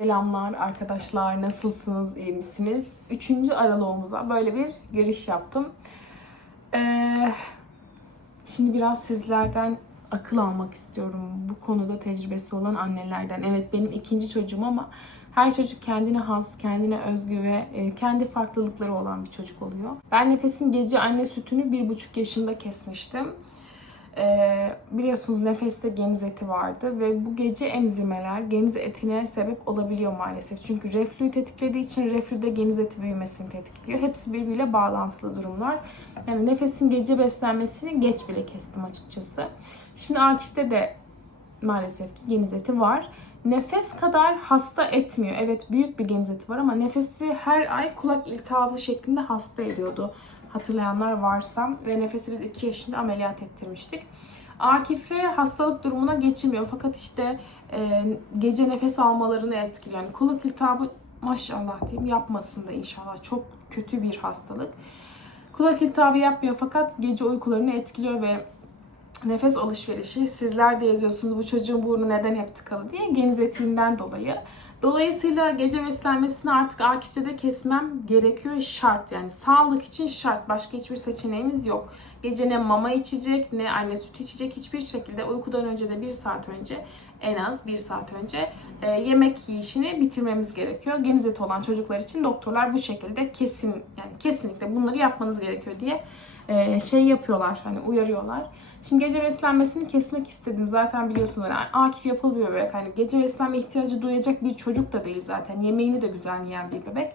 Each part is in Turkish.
Selamlar arkadaşlar, nasılsınız, iyi misiniz? Üçüncü aralığımıza böyle bir giriş yaptım. Ee, şimdi biraz sizlerden akıl almak istiyorum. Bu konuda tecrübesi olan annelerden. Evet benim ikinci çocuğum ama her çocuk kendine has, kendine özgü ve e, kendi farklılıkları olan bir çocuk oluyor. Ben Nefes'in gece anne sütünü bir buçuk yaşında kesmiştim. Ee, biliyorsunuz nefeste geniz eti vardı ve bu gece emzirmeler geniz etine sebep olabiliyor maalesef. Çünkü reflüyü tetiklediği için reflü de geniz eti büyümesini tetikliyor. Hepsi birbiriyle bağlantılı durumlar. Yani nefesin gece beslenmesini geç bile kestim açıkçası. Şimdi Akif'te de maalesef ki geniz eti var. Nefes kadar hasta etmiyor. Evet büyük bir geniz eti var ama nefesi her ay kulak iltihabı şeklinde hasta ediyordu hatırlayanlar varsa ve nefesi biz 2 yaşında ameliyat ettirmiştik. Akif'i hastalık durumuna geçirmiyor fakat işte e, gece nefes almalarını etkiliyor. Yani kulak iltihabı maşallah diyeyim yapmasın da inşallah çok kötü bir hastalık. Kulak iltihabı yapmıyor fakat gece uykularını etkiliyor ve nefes alışverişi sizler de yazıyorsunuz bu çocuğun burnu neden hep tıkalı diye geniz etiğinden dolayı. Dolayısıyla gece beslenmesini artık Akif'te de kesmem gerekiyor şart yani sağlık için şart başka hiçbir seçeneğimiz yok. Gece ne mama içecek ne anne sütü içecek hiçbir şekilde uykudan önce de bir saat önce en az bir saat önce e, yemek yiyişini bitirmemiz gerekiyor. Geniz eti olan çocuklar için doktorlar bu şekilde kesin yani kesinlikle bunları yapmanız gerekiyor diye e, şey yapıyorlar hani uyarıyorlar. Şimdi gece beslenmesini kesmek istedim. Zaten biliyorsunuz yani Akif yapılı bir bebek. Hani gece beslenme ihtiyacı duyacak bir çocuk da değil zaten. Yemeğini de güzel yiyen bir bebek.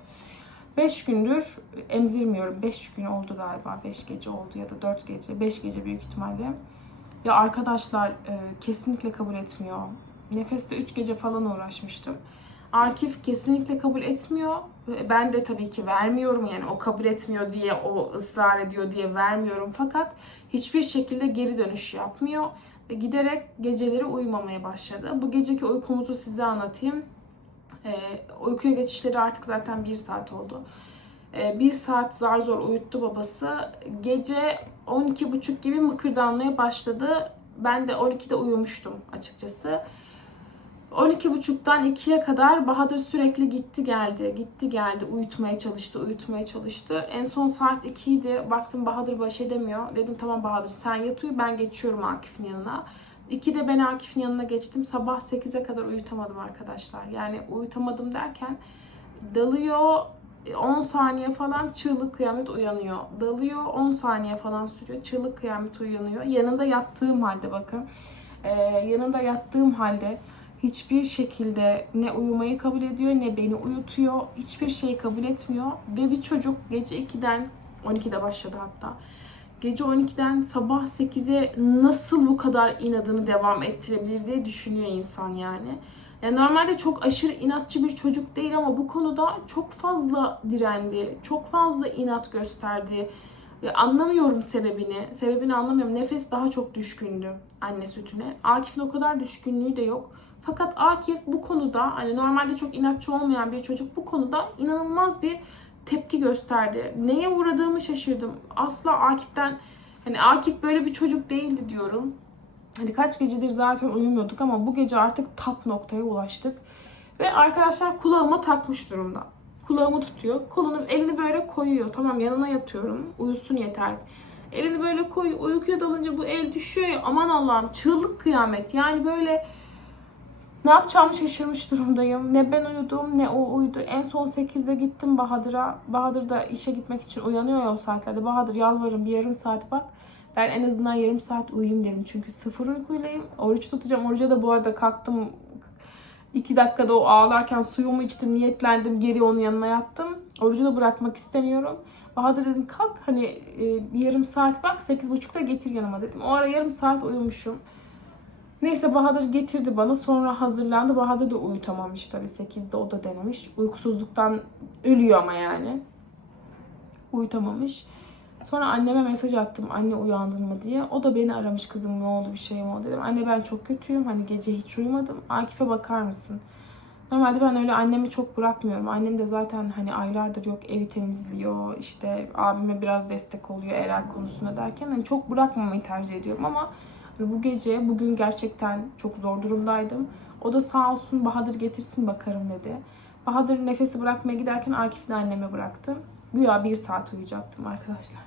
5 gündür emzirmiyorum. 5 gün oldu galiba. 5 gece oldu ya da 4 gece. 5 gece büyük ihtimalle. Ya arkadaşlar e, kesinlikle kabul etmiyor. Nefeste 3 gece falan uğraşmıştım. Akif kesinlikle kabul etmiyor. Ben de tabii ki vermiyorum yani o kabul etmiyor diye, o ısrar ediyor diye vermiyorum. Fakat hiçbir şekilde geri dönüş yapmıyor ve giderek geceleri uyumamaya başladı. Bu geceki uykumuzu size anlatayım. Ee, uykuya geçişleri artık zaten bir saat oldu. Ee, bir saat zar zor uyuttu babası. Gece 12.30 gibi mıkırdanmaya başladı. Ben de 12'de uyumuştum açıkçası. 12.30'dan 2'ye kadar Bahadır sürekli gitti geldi, gitti geldi, uyutmaya çalıştı, uyutmaya çalıştı. En son saat 2 idi, baktım Bahadır baş edemiyor. Dedim tamam Bahadır sen yat uyu, ben geçiyorum Akif'in yanına. 2'de ben Akif'in yanına geçtim, sabah 8'e kadar uyutamadım arkadaşlar. Yani uyutamadım derken dalıyor, 10 saniye falan çığlık kıyamet uyanıyor. Dalıyor 10 saniye falan sürüyor. Çığlık kıyamet uyanıyor. Yanında yattığım halde bakın. Ee, yanında yattığım halde hiçbir şekilde ne uyumayı kabul ediyor ne beni uyutuyor. Hiçbir şeyi kabul etmiyor. Ve bir çocuk gece 2'den 12'de başladı hatta. Gece 12'den sabah 8'e nasıl bu kadar inadını devam ettirebilir diye düşünüyor insan yani. yani. Normalde çok aşırı inatçı bir çocuk değil ama bu konuda çok fazla direndi. Çok fazla inat gösterdi. Ve anlamıyorum sebebini. Sebebini anlamıyorum. Nefes daha çok düşkündü anne sütüne. Akif'in o kadar düşkünlüğü de yok. Fakat Akif bu konuda hani normalde çok inatçı olmayan bir çocuk bu konuda inanılmaz bir tepki gösterdi. Neye uğradığımı şaşırdım. Asla Akif'ten hani Akif böyle bir çocuk değildi diyorum. Hani kaç gecedir zaten uyumuyorduk ama bu gece artık tap noktaya ulaştık. Ve arkadaşlar kulağıma takmış durumda. Kulağımı tutuyor. Kolunu elini böyle koyuyor. Tamam yanına yatıyorum. Uyusun yeter. Elini böyle koyuyor. Uykuya dalınca bu el düşüyor ya. Aman Allah'ım çığlık kıyamet. Yani böyle ne yapacağımı şaşırmış durumdayım. Ne ben uyudum ne o uyudu. En son 8'de gittim Bahadır'a. Bahadır da işe gitmek için uyanıyor ya o saatlerde. Bahadır yalvarırım bir yarım saat bak. Ben en azından yarım saat uyuyayım dedim. Çünkü sıfır uykuylayım. Oruç tutacağım. Oruca da bu arada kalktım. 2 dakikada o ağlarken suyumu içtim, niyetlendim. Geri onun yanına yattım. Orucu da bırakmak istemiyorum. Bahadır dedim kalk hani e, bir yarım saat bak 8.30'da getir yanıma dedim. O ara yarım saat uyumuşum. Neyse Bahadır getirdi bana. Sonra hazırlandı. Bahadır da uyutamamış tabii. 8'de o da denemiş. Uykusuzluktan ölüyor ama yani. Uyutamamış. Sonra anneme mesaj attım. Anne uyandın mı diye. O da beni aramış kızım ne oldu bir şey mi oldu dedim. Anne ben çok kötüyüm. Hani gece hiç uyumadım. Akif'e bakar mısın? Normalde ben öyle annemi çok bırakmıyorum. Annem de zaten hani aylardır yok evi temizliyor. işte abime biraz destek oluyor Erel konusunda derken hani çok bırakmamayı tercih ediyorum ama Hani bu gece, bugün gerçekten çok zor durumdaydım. O da sağ olsun Bahadır getirsin bakarım dedi. Bahadır nefesi bırakmaya giderken Akif'i de anneme bıraktım. Güya bir saat uyuyacaktım arkadaşlar.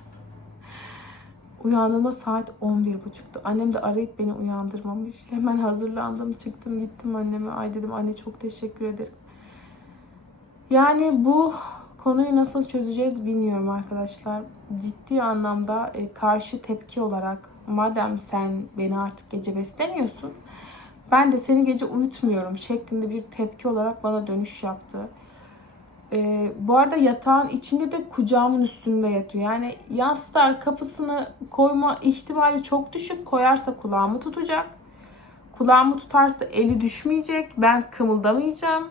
Uyandığımda saat 11.30'tu. Annem de arayıp beni uyandırmamış. Hemen hazırlandım, çıktım, gittim anneme. Ay dedim anne çok teşekkür ederim. Yani bu konuyu nasıl çözeceğiz bilmiyorum arkadaşlar. Ciddi anlamda e, karşı tepki olarak madem sen beni artık gece beslemiyorsun ben de seni gece uyutmuyorum şeklinde bir tepki olarak bana dönüş yaptı. Ee, bu arada yatağın içinde de kucağımın üstünde yatıyor. Yani yastığa kafasını koyma ihtimali çok düşük. Koyarsa kulağımı tutacak. Kulağımı tutarsa eli düşmeyecek. Ben kımıldamayacağım.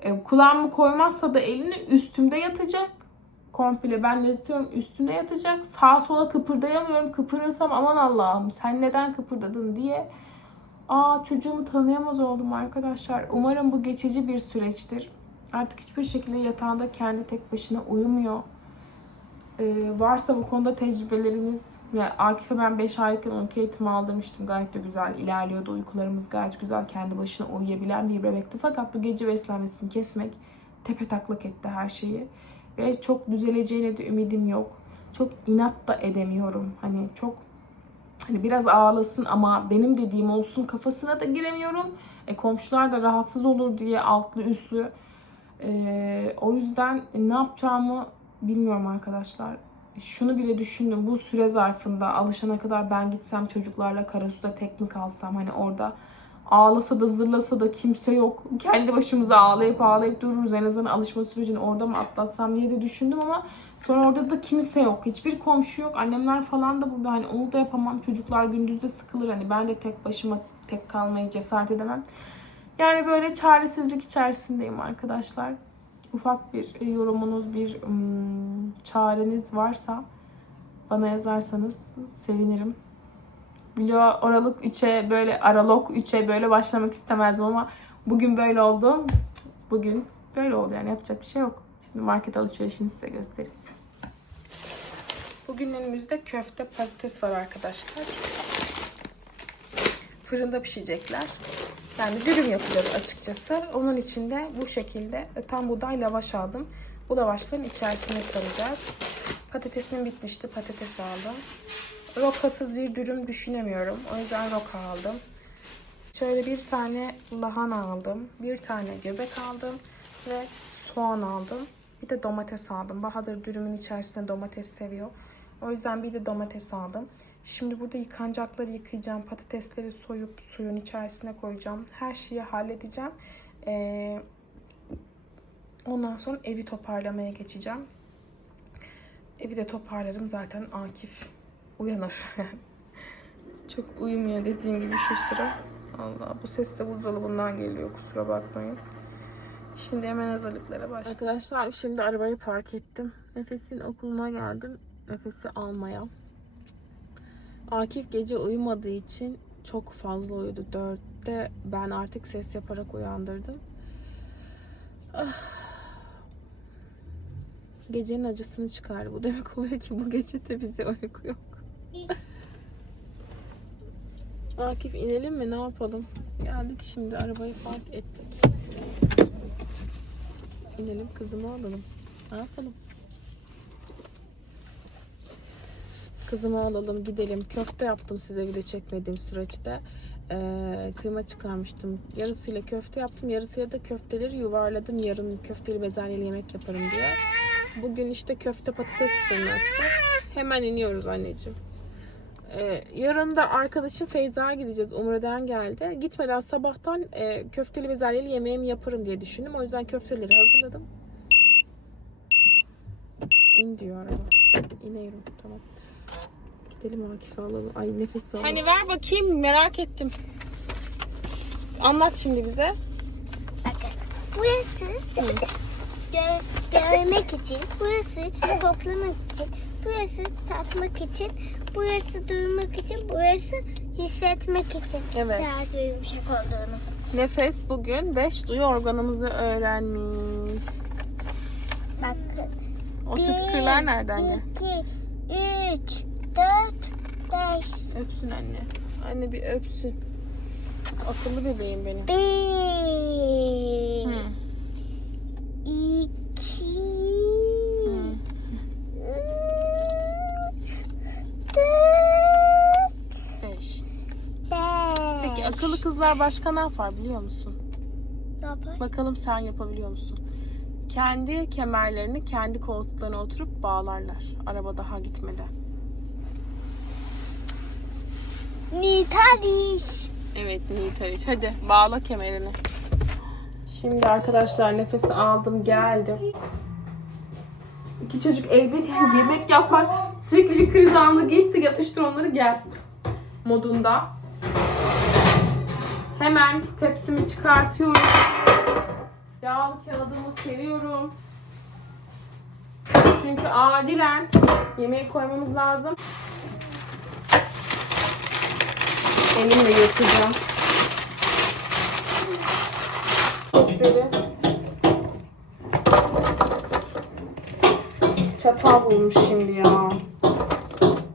Ee, kulağımı koymazsa da elini üstümde yatacak. Komple ben yatıyorum üstüne yatacak. Sağa sola kıpırdayamıyorum. Kıpırırsam aman Allah'ım sen neden kıpırdadın diye. Aa çocuğumu tanıyamaz oldum arkadaşlar. Umarım bu geçici bir süreçtir. Artık hiçbir şekilde yatağında kendi tek başına uyumuyor. Ee, varsa bu konuda tecrübeleriniz, ya Akif'e ben 5 aylıkken uyku eğitimi aldırmıştım. Gayet de güzel ilerliyordu. Uykularımız gayet güzel. Kendi başına uyuyabilen bir bebekti. Fakat bu gece beslenmesini kesmek tepe taklak etti her şeyi. Ve çok düzeleceğine de ümidim yok. Çok inat da edemiyorum. Hani çok hani biraz ağlasın ama benim dediğim olsun kafasına da giremiyorum. E, komşular da rahatsız olur diye altlı üstlü. E, o yüzden ne yapacağımı bilmiyorum arkadaşlar. Şunu bile düşündüm bu süre zarfında alışana kadar ben gitsem çocuklarla Karasu'da tek mi kalsam hani orada ağlasa da zırlasa da kimse yok. Kendi başımıza ağlayıp ağlayıp dururuz en azından alışma sürecini orada mı atlatsam diye de düşündüm ama sonra orada da kimse yok. Hiçbir komşu yok. Annemler falan da burada hani onu da yapamam. Çocuklar gündüzde sıkılır hani ben de tek başıma tek kalmayı cesaret edemem. Yani böyle çaresizlik içerisindeyim arkadaşlar. Ufak bir e, yorumunuz, bir ım, çareniz varsa bana yazarsanız sevinirim. Vlog Aralık 3'e böyle Aralok 3'e böyle başlamak istemezdim ama bugün böyle oldu. Bugün böyle oldu yani yapacak bir şey yok. Şimdi market alışverişini size göstereyim. Bugün önümüzde köfte patates var arkadaşlar. Fırında pişecekler. Yani dürüm yapacağız açıkçası. Onun için de bu şekilde tam buğday lavaş aldım. Bu lavaşların içerisine saracağız. Patatesim bitmişti. Patates aldım. Rokasız bir dürüm düşünemiyorum. O yüzden roka aldım. Şöyle bir tane lahana aldım. Bir tane göbek aldım. Ve soğan aldım. Bir de domates aldım. Bahadır dürümün içerisinde domates seviyor. O yüzden bir de domates aldım. Şimdi burada yıkanacakları yıkayacağım. Patatesleri soyup suyun içerisine koyacağım. Her şeyi halledeceğim. Ee, ondan sonra evi toparlamaya geçeceğim. Evi de toparlarım zaten Akif uyanır. Çok uyumuyor dediğim gibi şu sıra. Allah bu ses de buzdolabından geliyor kusura bakmayın. Şimdi hemen hazırlıklara başlayalım. Arkadaşlar şimdi arabayı park ettim. Nefes'in okuluna geldim. Nefes'i almaya. Akif gece uyumadığı için çok fazla uyudu. Dörtte ben artık ses yaparak uyandırdım. Ah. Gecenin acısını çıkardı. Bu demek oluyor ki bu gece de bize uyku yok. Akif inelim mi? Ne yapalım? Geldik şimdi arabayı park ettik. İnelim kızımı alalım. Ne yapalım? Kızımı alalım gidelim. Köfte yaptım size video çekmediğim süreçte. Ee, kıyma çıkarmıştım. Yarısıyla köfte yaptım. Yarısıyla da köfteleri yuvarladım. Yarın köfteli bezelyeli yemek yaparım diye. Bugün işte köfte patates fırını Hemen iniyoruz anneciğim. Ee, yarın da arkadaşım Feyza'ya gideceğiz. Umre'den geldi. Gitmeden sabahtan e, köfteli bezelyeli yemeğimi yaparım diye düşündüm. O yüzden köfteleri hazırladım. İn diyor araba. İniyorum tamam. Gidelim Akif'i alalım. Ay nefes alalım. Hani ver bakayım merak ettim. Anlat şimdi bize. Bakın. Burası gö- görmek için, burası toplamak için, burası tatmak için, burası duymak için, burası hissetmek için. Evet. Sadece yumuşak olduğunu. Nefes bugün 5 duyu organımızı öğrenmiş. Bakın. O sıtkırlar nereden ya? 2, 3, 4, 5. Öpsün anne. Anne bir öpsün. Akıllı bebeğim benim. Bir. Hı. İki. Kızlar başka ne yapar biliyor musun? Ne yapar? Bakalım sen yapabiliyor musun? Kendi kemerlerini kendi koltuklarına oturup bağlarlar. Araba daha gitmeden. Nitaliş. Evet Nitaliç. Hadi bağla kemerini. Şimdi arkadaşlar nefesi aldım geldim. İki çocuk evdeyken yemek yapmak sürekli bir kriz anı gitti yatıştır onları gel modunda. Hemen tepsimi çıkartıyorum. Yağlı kağıdımı seriyorum. Çünkü acilen yemeği koymamız lazım. Elimle yapacağım. Sosları. Çatal bulmuş şimdi ya.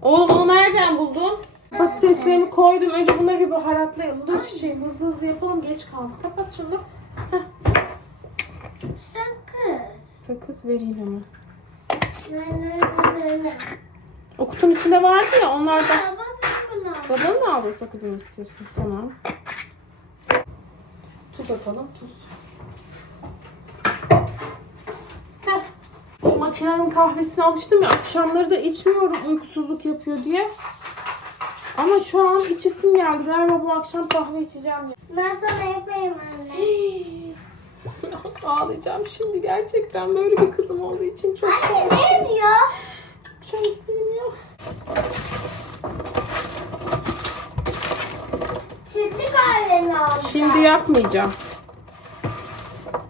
Oğlum onu nereden buldun? Patateslerimi koydum. Önce bunları bir baharatlayalım. Dur çiçeğim hızlı hızlı yapalım. Geç kaldık. Kapat şunu. Sakız. Sakız vereyim hemen. Ne ne ne ne. O kutunun içinde vardı ya onlardan. Babanın mı aldın sakızını istiyorsun? Tamam. Tuz atalım. Tuz. Heh. Şu makinenin kahvesine alıştım ya. Akşamları da içmiyorum uykusuzluk yapıyor diye. Ama şu an içesim geldi. Galiba bu akşam kahve içeceğim ya. Ben sana yapayım anne. Ağlayacağım şimdi gerçekten. Böyle bir kızım olduğu için çok Anne ne diyor? Şanslıyım ya. Sütlü kahveni aldım. Şimdi yapmayacağım.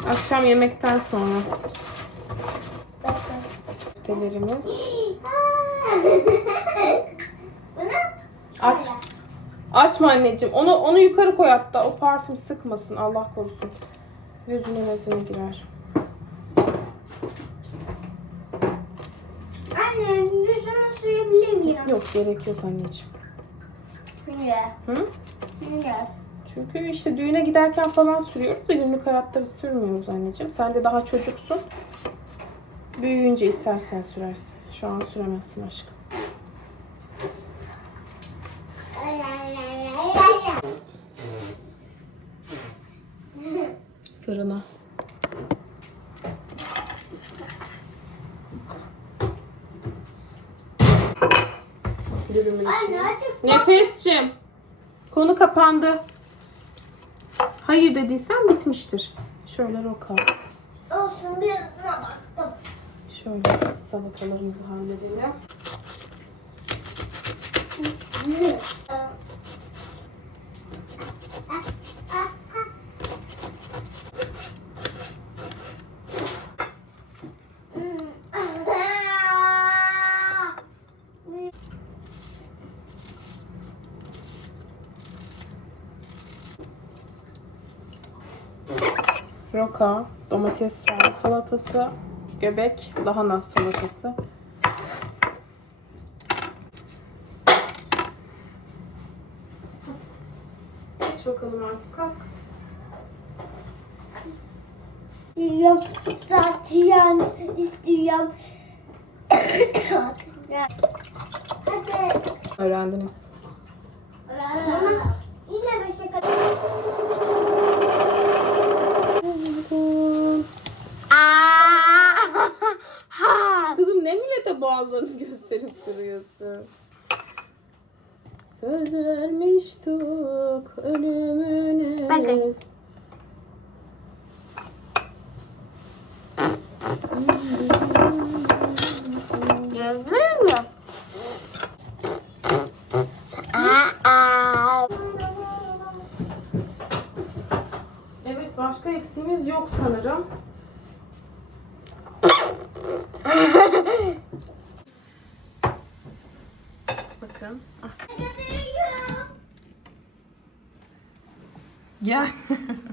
Akşam yemekten sonra. Köftelerimiz. Aç. Açma anneciğim. Onu onu yukarı koy hatta. O parfüm sıkmasın. Allah korusun. Gözüne gözüne girer. Anne yüzümü suyabilir miyim? Yok gerek yok anneciğim. Niye? Hı? Niye? Çünkü işte düğüne giderken falan sürüyoruz da günlük hayatta biz sürmüyoruz anneciğim. Sen de daha çocuksun. Büyüyünce istersen sürersin. Şu an süremezsin aşkım. Fırına. Dürümün içine. Anne açık Nefesciğim. Konu kapandı. Hayır dediysen bitmiştir. Şöyle roka. olsun bir baktım. Şöyle salatalarımızı halledelim. Domates soğan salatası, göbek, lahana salatası. Geç bakalım artık kalk. Yok, zaten istiyorum. Hadi. Öğrendiniz. Ama yine bir şey Aa! Kızım ne millete boğazlarını gösterip duruyorsun? Söz vermiştik ölümüne. Bakın. Gördün mü? Evet başka eksiğimiz yok sanırım. Bakın. Ah. Gel.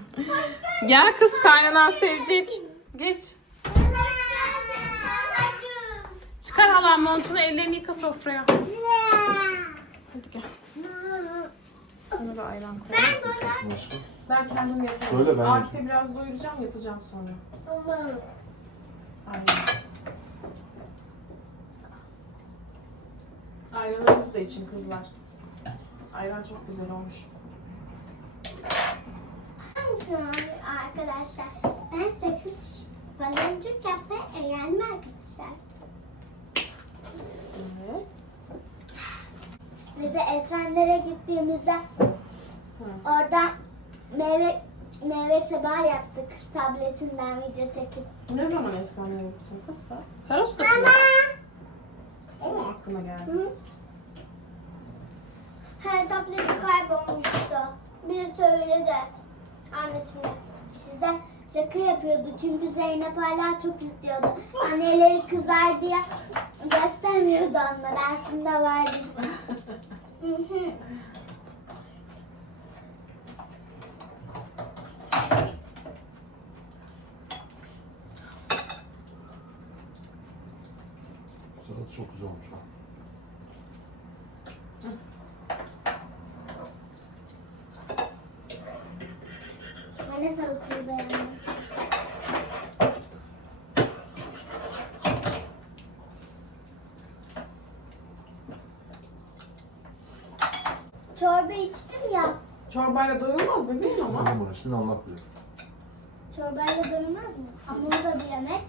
Gel kız kaynanan sevecek. Geç. Çıkar halan montunu ellerini yıka sofraya. Hadi gel. Sana da ayran koyayım. Ben kendim yaparım. Söyle, ben Akif'e biraz doyuracağım yapacağım sonra. Ayran. Da için kızlar. Ayran çok güzel olmuş. Arkadaşlar ben sakız baloncuk yapmaya öğrendim arkadaşlar. Evet. Biz de Esenler'e gittiğimizde orada meyve meyve tabağı yaptık tabletinden video çekip. Ne zaman esnafına gittin kızsa? Karosu da mı? O mu aklına geldi? Hı? He tableti kaybolmuştu. Bir söyledi annesine. Size şaka yapıyordu çünkü Zeynep hala çok istiyordu. Anneleri kızar diye göstermiyordu onlara. Aslında vardı. Hı hı. Salata çok güzel olmuş. ha. Çorba içtim ya. Çorbayla doyulmaz bebeğim ama. Tamam bana şimdi anlat bize. Çorbayla doymaz mı? Ama o da bir yemek.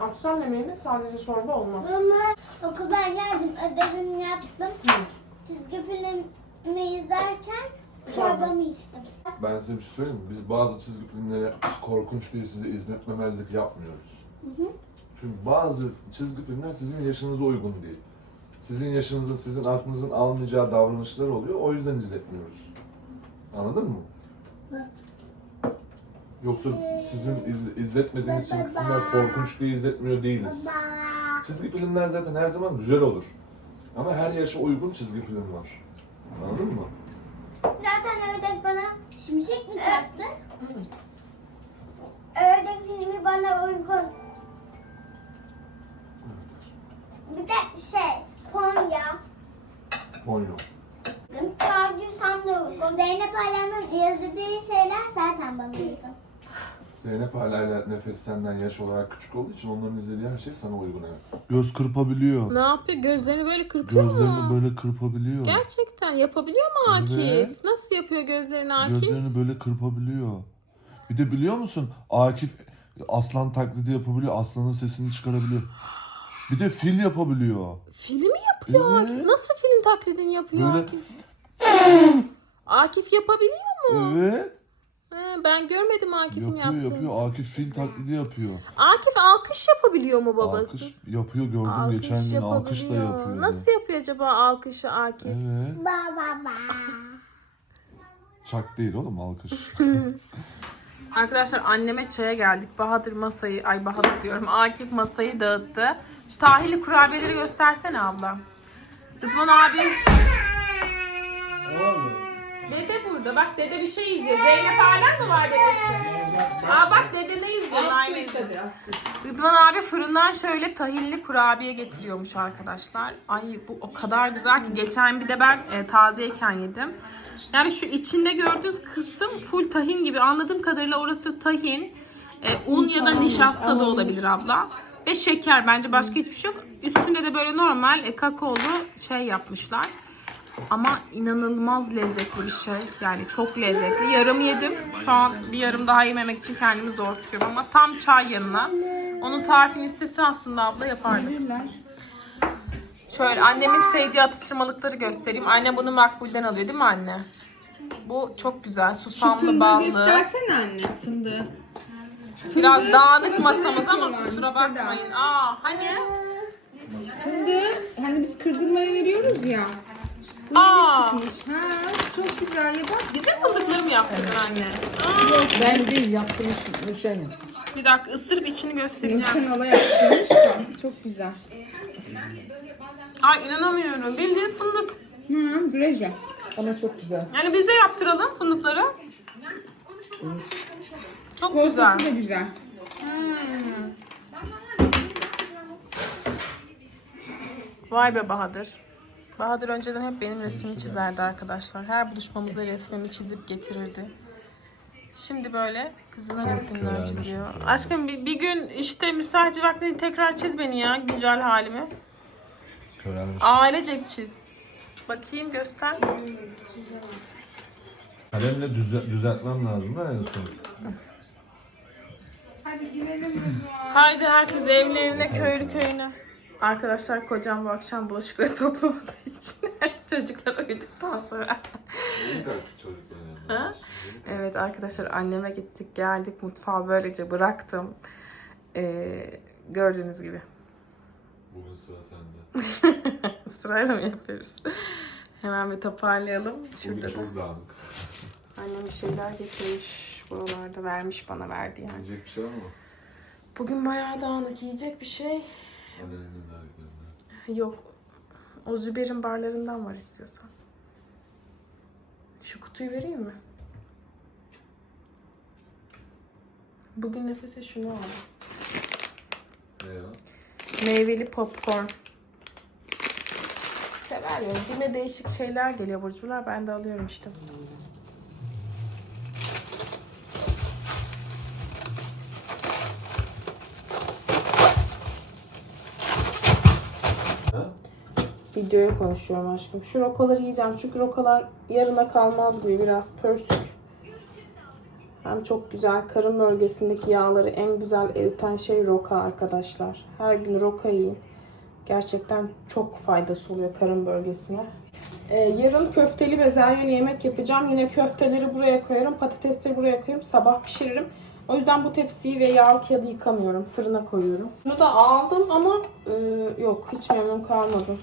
Akşam yemeğinde sadece çorba olmaz. Ama okuldan geldim, ödevimi yaptım. Hı. Çizgi filmi izlerken çorbamı içtim. Ben size bir şey söyleyeyim mi? Biz bazı çizgi filmleri korkunç diye size izletmemezlik yapmıyoruz. Hı hı. Çünkü bazı çizgi filmler sizin yaşınıza uygun değil. Sizin yaşınıza, sizin aklınızın almayacağı davranışlar oluyor. O yüzden izletmiyoruz. Anladın mı? Hı. Yoksa sizin iz- izletmediğiniz çizgi filmler korkunç diye izletmiyor değiliz. Çizgi filmler zaten her zaman güzel olur. Ama her yaşa uygun çizgi film var. Anladın mı? Şimşek mi çaktı? Ördek filmi bana uygun. Bir de şey, Konya. Ponyo. Kavcusam da uygun. Zeynep Alan'ın yazdığı şeyler zaten bana uygun. Zeynep hala nefes senden yaş olarak küçük olduğu için onların izlediği her şey sana uygun evet. Göz kırpabiliyor. Ne yapıyor? Gözlerini böyle kırpıyor mu? böyle kırpabiliyor. Gerçekten yapabiliyor mu Akif? Evet. Nasıl yapıyor gözlerini Akif? Gözlerini böyle kırpabiliyor. Bir de biliyor musun Akif aslan taklidi yapabiliyor. Aslanın sesini çıkarabiliyor. Bir de fil yapabiliyor. Film mi yapıyor Evet. Akif? Nasıl film taklidini yapıyor Böyle- Akif? Akif yapabiliyor mu? Evet. Ha, ben görmedim Akif'in Yapıyor yaptığını. yapıyor. Akif fil taklidi yapıyor. Akif alkış yapabiliyor mu babası? Alkış yapıyor gördüm Alkış geçen gün alkış da yapıyordu. Nasıl yapıyor acaba alkışı Akif? Evet. Baba. Çak değil oğlum alkış. Arkadaşlar anneme çaya geldik. Bahadır masayı, ay Bahadır diyorum. Akif masayı dağıttı. Şu tahilli kurabiyeleri göstersene abla. Rıdvan abi. Dede burada. Bak dede bir şey izliyor. Zeynep hala mı var dedesi? Aa bak dede ne izliyor? Aynı izliyor. Rıdvan abi fırından şöyle tahilli kurabiye getiriyormuş arkadaşlar. Ay bu o kadar güzel ki geçen bir de ben e, tazeyken yedim. Yani şu içinde gördüğünüz kısım full tahin gibi. Anladığım kadarıyla orası tahin. E, un ya da nişasta da olabilir abla. Ve şeker bence başka hiçbir şey yok. Üstünde de böyle normal e, kakaolu şey yapmışlar. Ama inanılmaz lezzetli bir şey. Yani çok lezzetli. Yarım yedim. Şu an bir yarım daha yememek için kendimi zor tutuyorum ama tam çay yanına. Onun tarifini istese aslında abla yapardık. Şöyle annemin sevdiği atıştırmalıkları göstereyim. Anne bunu makbulden alıyor değil mi anne? Bu çok güzel. Susamlı ballı. göstersene anne fındığı. Biraz Fındığı dağınık masamız ama yapıyorlar kusura bakmayın. Aa hani? Fındığı hani biz kırdırmaya veriyoruz ya. Bu Aa. yeni çıkmış. Ha çok güzel ya bak. Bizim fındıkları mı yaptın anne? Ben değil yaptım şey. Bir dakika ısırıp içini göstereceğim. Kanala yaptırmış da çok güzel. Ay inanamıyorum. Bildiğin fındık. Hı, Breja. Ama çok güzel. Yani biz de yaptıralım fındıkları. Çok güzel. Kolpası da güzel. Hmm. Vay be Bahadır. Bahadır önceden hep benim resmimi çizerdi arkadaşlar. Her buluşmamıza resmimi çizip getirirdi. Şimdi böyle kızının resimlerini güzelmiş. çiziyor. Aşkım bir, bir gün işte müsait bir vakti tekrar çiz beni ya güncel halimi. Körelmiş. Ailecek çiz. Bakayım göster. Kalemle düze- düzeltmem lazım da en son. Hadi gidelim. Haydi herkes evli evine, köylü köyüne. Arkadaşlar kocam bu akşam bulaşıkları toplamadığı için çocuklar uyuduktan sonra. Ha? Evet arkadaşlar anneme gittik geldik mutfağı böylece bıraktım. Ee, gördüğünüz gibi. Bugün sıra sende. Sırayla mı yapıyoruz? Hemen bir toparlayalım. Bugün Şurada da çok dağınık. annem bir şeyler getirmiş. Buralarda vermiş bana verdi yani. Yiyecek bir şey var mı? Bugün bayağı dağınık yiyecek bir şey. Annenin. Yok. O Züber'in barlarından var istiyorsan. Şu kutuyu vereyim mi? Bugün nefese şunu aldım. Ne ya? Meyveli popcorn. Sever ya. Güne değişik şeyler geliyor burcular. Ben de alıyorum işte. Ha? Videoya konuşuyorum aşkım. Şu rokaları yiyeceğim çünkü rokalar yarına kalmaz gibi biraz pörsük. Hem çok güzel karın bölgesindeki yağları en güzel eriten şey roka arkadaşlar. Her gün roka yiyin. Gerçekten çok faydası oluyor karın bölgesine. Ee, yarın köfteli bezelyeli yemek yapacağım. Yine köfteleri buraya koyarım. Patatesleri buraya koyarım. Sabah pişiririm. O yüzden bu tepsiyi ve yağ kağıdı yıkamıyorum. Fırına koyuyorum. Bunu da aldım ama e, yok hiç memnun kalmadım.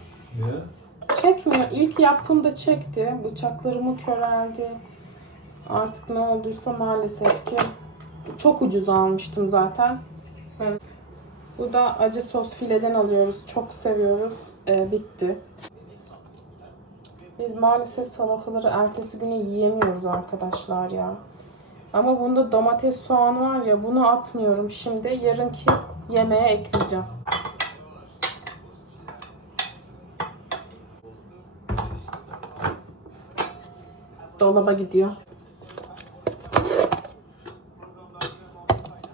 Çekmiyor. İlk yaptığımda çekti. Bıçaklarımı köreldi. Artık ne olduysa maalesef ki. Çok ucuz almıştım zaten. Bu da acı sos fileden alıyoruz. Çok seviyoruz. Ee, bitti. Biz maalesef salataları ertesi güne yiyemiyoruz arkadaşlar ya. Ama bunda domates soğan var ya bunu atmıyorum şimdi. Yarınki yemeğe ekleyeceğim. Dolaba gidiyor.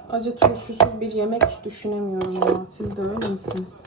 Acı turşusuz bir yemek düşünemiyorum ya. Siz de öyle misiniz?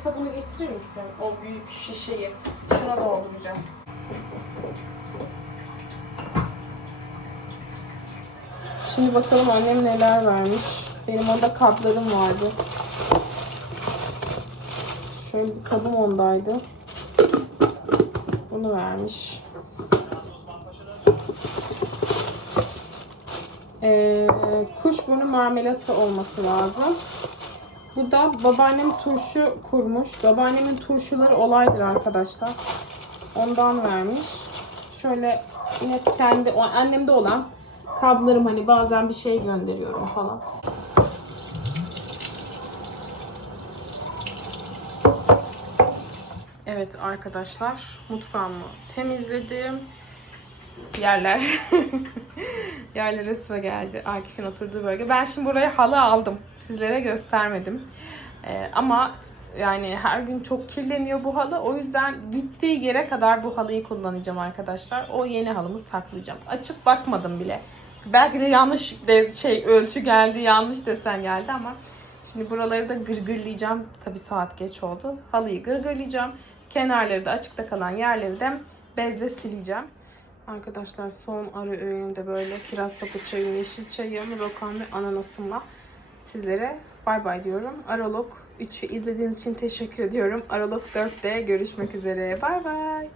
El sabunu getirir misin? O büyük şişeyi. Şuna dolduracağım. Şimdi bakalım annem neler vermiş. Benim onda kaplarım vardı. Şöyle bir kabım ondaydı. Bunu vermiş. Ee, kuşburnu marmelatı olması lazım. Bu da babaannem turşu kurmuş. Babaannemin turşuları olaydır arkadaşlar. Ondan vermiş. Şöyle Yine kendi, annemde olan kablarım hani bazen bir şey gönderiyorum falan. Evet arkadaşlar mutfağımı temizledim. Yerler. Yerlere sıra geldi. Akif'in oturduğu bölge. Ben şimdi buraya halı aldım. Sizlere göstermedim. Ee, ama yani her gün çok kirleniyor bu halı. O yüzden gittiği yere kadar bu halıyı kullanacağım arkadaşlar. O yeni halımı saklayacağım. Açıp bakmadım bile. Belki de yanlış de şey ölçü geldi, yanlış desen geldi ama şimdi buraları da gırgırlayacağım. Tabii saat geç oldu. Halıyı gırgırlayacağım. Kenarları da açıkta kalan yerleri de bezle sileceğim. Arkadaşlar son ara öğünümde böyle kiraz sapı çayım, yeşil çayım, rokan ve ananasımla sizlere bay bay diyorum. Aralog 3'ü izlediğiniz için teşekkür ediyorum. Aralog 4'te görüşmek üzere. Bay bay.